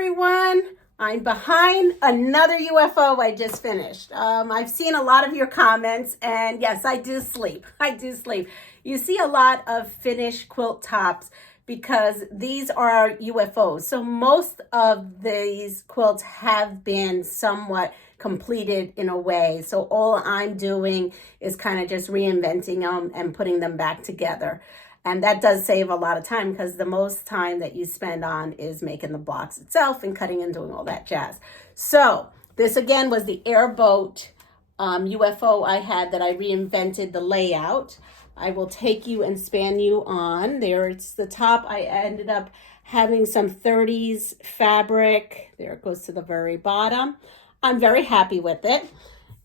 everyone. I'm behind another UFO I just finished. I've seen a lot of your comments, and yes, I do sleep. I do sleep. You see a lot of finished quilt tops because these are UFOs. So most of these quilts have been somewhat completed in a way. So all I'm doing is kind of just reinventing them and putting them back together. And that does save a lot of time because the most time that you spend on is making the blocks itself and cutting and doing all that jazz. So this again was the airboat UFO I had that I reinvented the layout. I will take you and span you on. There it's the top. I ended up having some 30s fabric. There it goes to the very bottom. I'm very happy with it.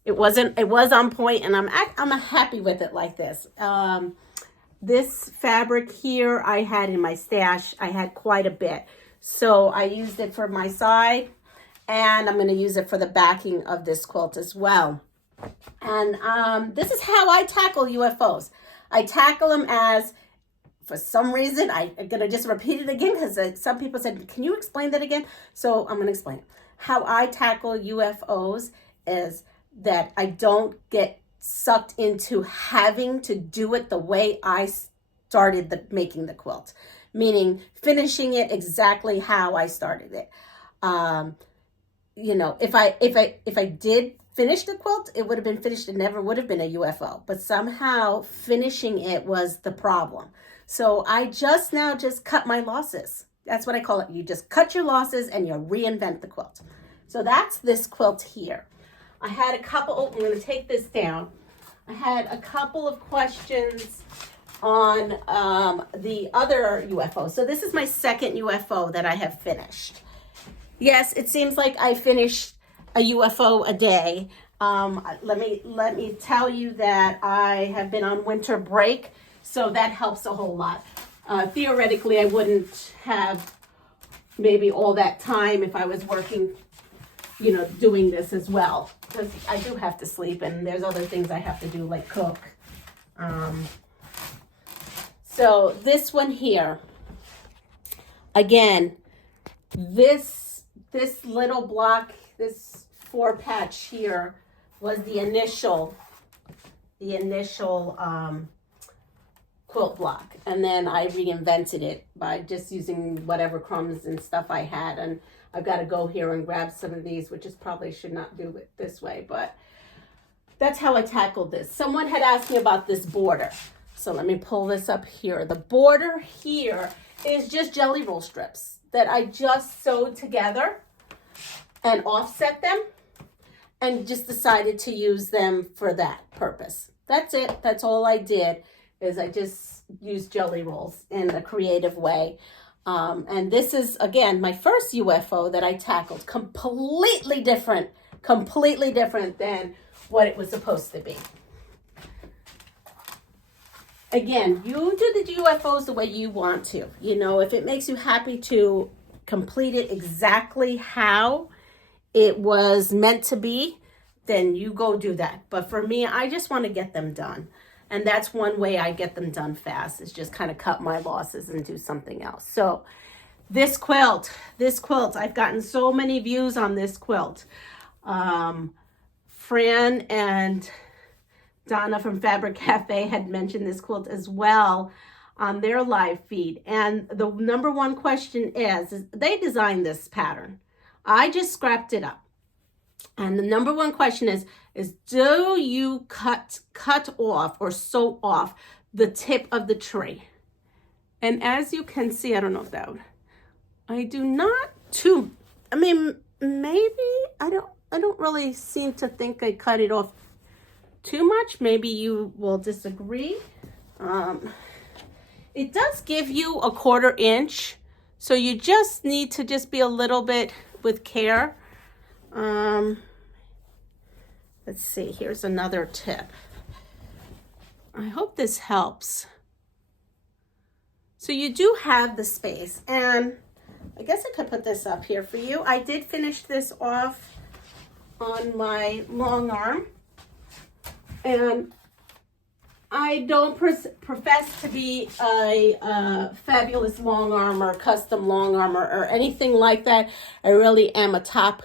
It was on point, and I'm happy with it like this. This fabric here I had in my stash. I had quite a bit. So I used it for my side, and I'm going to use it for the backing of this quilt as well. And this is how I tackle UFOs. I tackle them as, for some reason, I'm going to just repeat it again because some people said, can you explain that again? So I'm going to explain it. How I tackle UFOs is that I don't get sucked into having to do it the way I started making the quilt, meaning finishing it exactly how I started it. You know, if I did finish the quilt, it would have been finished. It never would have been a UFO, but somehow finishing it was the problem. So I just cut my losses. That's what I call it. You just cut your losses and you reinvent the quilt. So that's this quilt here. I had a couple, I'm going to take this down. I had a couple of questions on the other UFO. So this is my second UFO that I have finished. Yes, it seems like I finished a UFO a day. Let me tell you that I have been on winter break, so that helps a whole lot. Theoretically, I wouldn't have maybe all that time if I was working, you know, doing this as well, because I do have to sleep and there's other things I have to do like cook. So this one here, again, this little block, this 4-patch here was the initial quilt block, and then I reinvented it by just using whatever crumbs and stuff I had. And I've got to go here and grab some of these, which is probably should not do it this way, but that's how I tackled this. Someone had asked me about this border. So let me pull this up here. The border here is just jelly roll strips that I just sewed together and offset them and just decided to use them for that purpose. That's it. That's all I did, is I just used jelly rolls in a creative way. And this is, again, my first UFO that I tackled. Completely different than what it was supposed to be. Again, you do the UFOs the way you want to. You know, if it makes you happy to complete it exactly how it was meant to be, then you go do that. But for me, I just want to get them done. And that's one way I get them done fast, is just kind of cut my losses and do something else. So this quilt, I've gotten so many views on this quilt. Fran and Donna from Fabric Cafe had mentioned this quilt as well on their live feed. And the number one question is they designed this pattern. I just scrapped it up. And the number one question is do you cut off or sew off the tip of the tree? And as you can see, I don't know if that would, I do not I mean, maybe, I don't really seem to think I cut it off too much. Maybe you will disagree. It does give you a 1/4 inch, so you just need to just be a little bit with care. Let's see, here's another tip. I hope this helps. So you do have the space, and I guess I could put this up here for you. I did finish this off on my long arm, and I don't profess to be a fabulous long arm or custom long arm or anything like that. I really am a top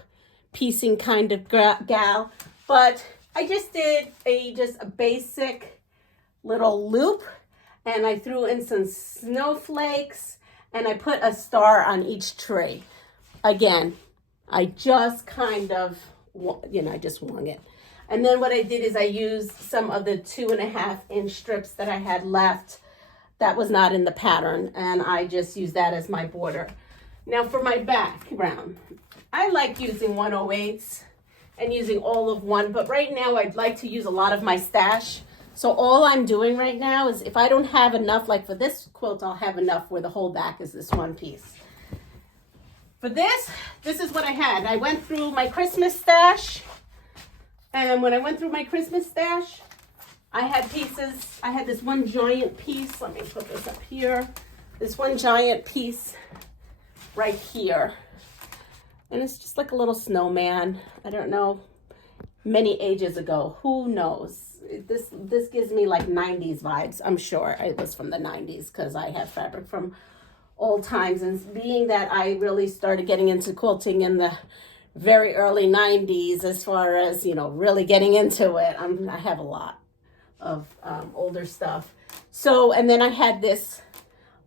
piecing kind of gal, but I just did just a basic little loop, and I threw in some snowflakes, and I put a star on each tree. Again, I just kind of, I just wung it. And then what I did is I used some of the 2.5-inch strips that I had left that was not in the pattern, and I just used that as my border. Now for my background, I like using 108s and using all of one, but right now I'd like to use a lot of my stash. So all I'm doing right now is if I don't have enough, like for this quilt, I'll have enough where the whole back is this one piece. For this is what I had. I went through my Christmas stash. And when I went through my Christmas stash, I had pieces. I had this one giant piece. Let me put this up here. This one giant piece right here. And it's just like a little snowman. I don't know, many ages ago. Who knows? This gives me like 90s vibes. I'm sure it was from the 90s because I have fabric from old times. And being that I really started getting into quilting in the very early 90s, as far as, really getting into it, I have a lot of older stuff. So, and then I had this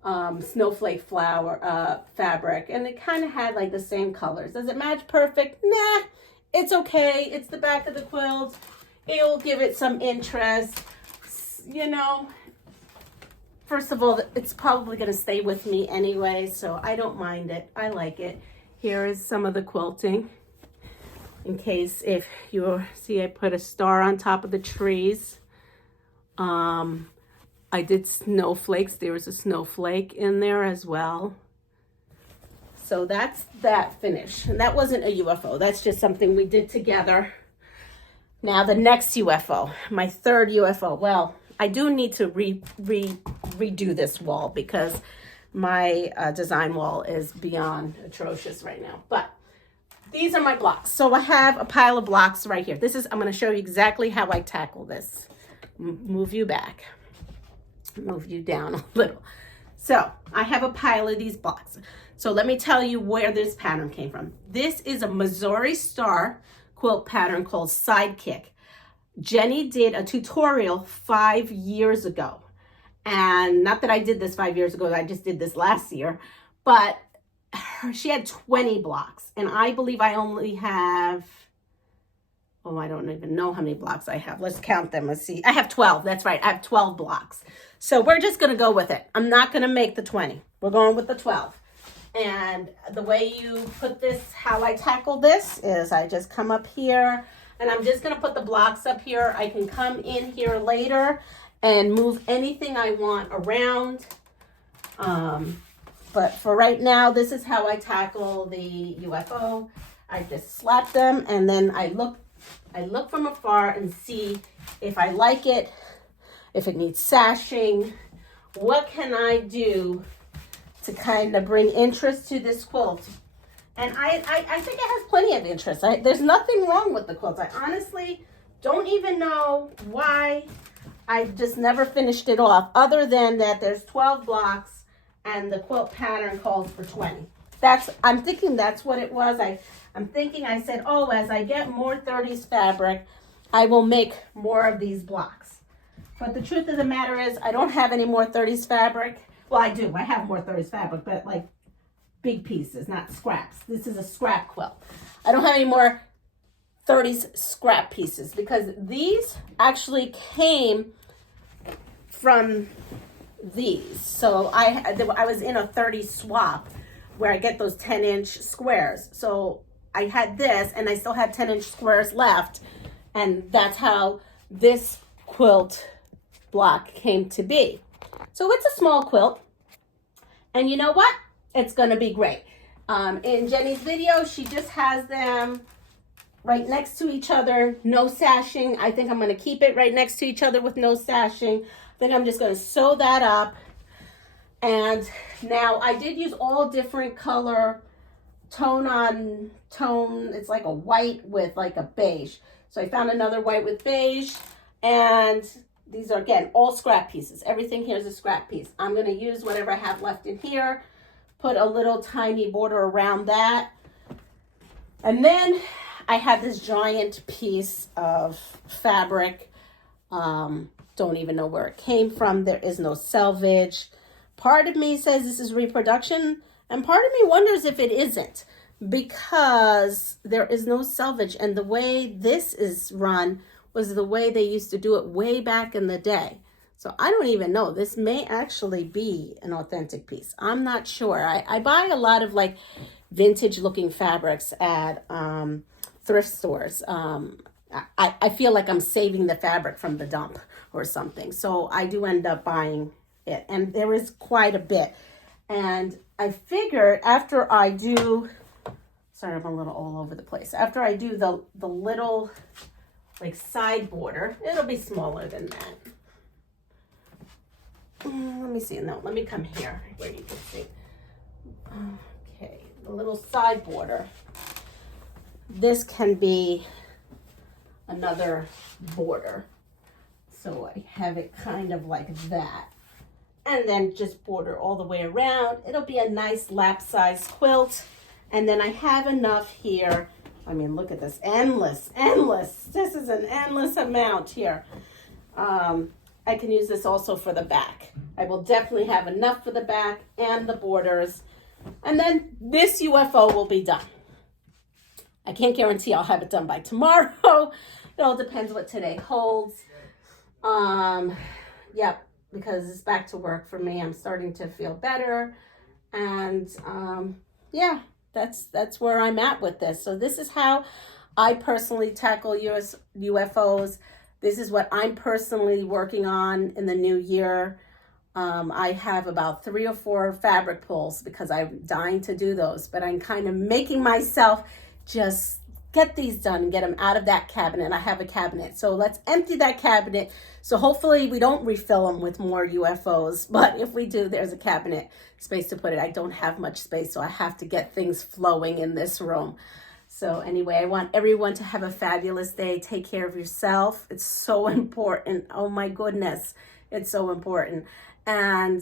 snowflake flower fabric, and it kind of had like the same colors. Does it match perfect? Nah, it's okay. It's the back of the quilt. It'll give it some interest. First of all, it's probably going to stay with me anyway, so I don't mind it. I like it. Here is some of the quilting. In case if you see, I put a star on top of the trees. I did snowflakes. There was a snowflake in there as well. So that's that finish. And that wasn't a UFO. That's just something we did together. Now the next UFO, my third UFO. Well, I do need to redo this wall because my design wall is beyond atrocious right now. But these are my blocks. So I have a pile of blocks right here. I'm going to show you exactly how I tackle this. Move you back. Move you down a little. So I have a pile of these blocks. So let me tell you where this pattern came from. This is a Missouri Star quilt pattern called Sidekick. Jenny did a tutorial 5 years ago. And not that I did this 5 years ago, I just did this last year. But she had 20 blocks. And I believe I only have, I don't even know how many blocks I have. Let's count them. Let's see. I have 12. That's right. I have 12 blocks. So we're just going to go with it. I'm not going to make the 20. We're going with the 12. And the way you put this, how I tackle this is I just come up here and I'm just going to put the blocks up here. I can come in here later and move anything I want around. But for right now, this is how I tackle the UFO. I just slap them and then I look from afar and see if I like it, if it needs sashing. What can I do to kind of bring interest to this quilt? And I think it has plenty of interest. There's nothing wrong with the quilt. I honestly don't even know why I just never finished it off, other than that there's 12 blocks and the quilt pattern calls for 20. I'm thinking that's what it was. I'm thinking I said, as I get more 30s fabric, I will make more of these blocks. But the truth of the matter is I don't have any more 30s fabric. Well, I do. I have more 30s fabric, but like big pieces, not scraps. This is a scrap quilt. I don't have any more 30s scrap pieces because these actually came from these. So I was in a 30 swap where I get those 10-inch squares. So I had this and I still had 10-inch squares left. And that's how this quilt block came to be. So it's a small quilt. And you know what? It's going to be great. In Jenny's video, she just has them right next to each other, no sashing. I think I'm going to keep it right next to each other with no sashing. Then I'm just going to sew that up. And now I did use all different color, tone on tone. It's like a white with like a beige. So I found another white with beige. And These are, again, all scrap pieces. Everything here is a scrap piece. I'm going to use whatever I have left in here, put a little tiny border around that. And then I have this giant piece of fabric. Don't even know where it came from. There is no selvage. Part of me says this is reproduction, and part of me wonders if it isn't, because there is no selvage. And the way this is run was the way they used to do it way back in the day. So I don't even know. This may actually be an authentic piece. I'm not sure. I buy a lot of like vintage looking fabrics at thrift stores. I feel like I'm saving the fabric from the dump or something. So I do end up buying it. And there is quite a bit. And I figured after I do, sorry, I'm a little all over the place. After I do the little like side border, it'll be smaller than that. Let me see. No, let me come here where you can see. Okay, the little side border. This can be another border. So I have it kind of like that. And then just border all the way around. It'll be a nice lap size quilt. And then I have enough here. I mean, look at this, endless. This is an endless amount here. I can use this also for the back. I will definitely have enough for the back and the borders. And then this UFO will be done. I can't guarantee I'll have it done by tomorrow. It all depends what today holds. Yep, because it's back to work for me. I'm starting to feel better. And yeah, that's where I'm at with this. So this is how I personally tackle UFOs. This is what I'm personally working on in the new year. I have about 3 or 4 fabric pulls because I'm dying to do those, but I'm kind of making myself just get these done and get them out of that cabinet. I have a cabinet, so let's empty that cabinet. So hopefully we don't refill them with more UFOs, but if we do, there's a cabinet space to put it. I don't have much space, so I have to get things flowing in this room. So anyway, I want everyone to have a fabulous day. Take care of yourself. It's so important. Oh my goodness, it's so important. And,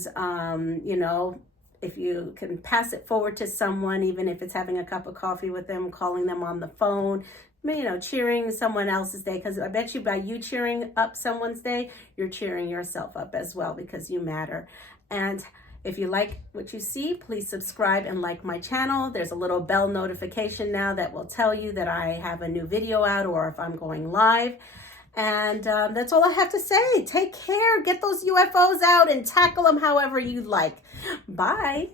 you know, if you can pass it forward to someone, even if it's having a cup of coffee with them, calling them on the phone, you know, cheering someone else's day. Because I bet you by you cheering up someone's day, you're cheering yourself up as well, because you matter. And if you like what you see, please subscribe and like my channel. There's a little bell notification now that will tell you that I have a new video out or if I'm going live. And that's all I have to say. Take care. Get those UFOs out and tackle them however you like. Bye.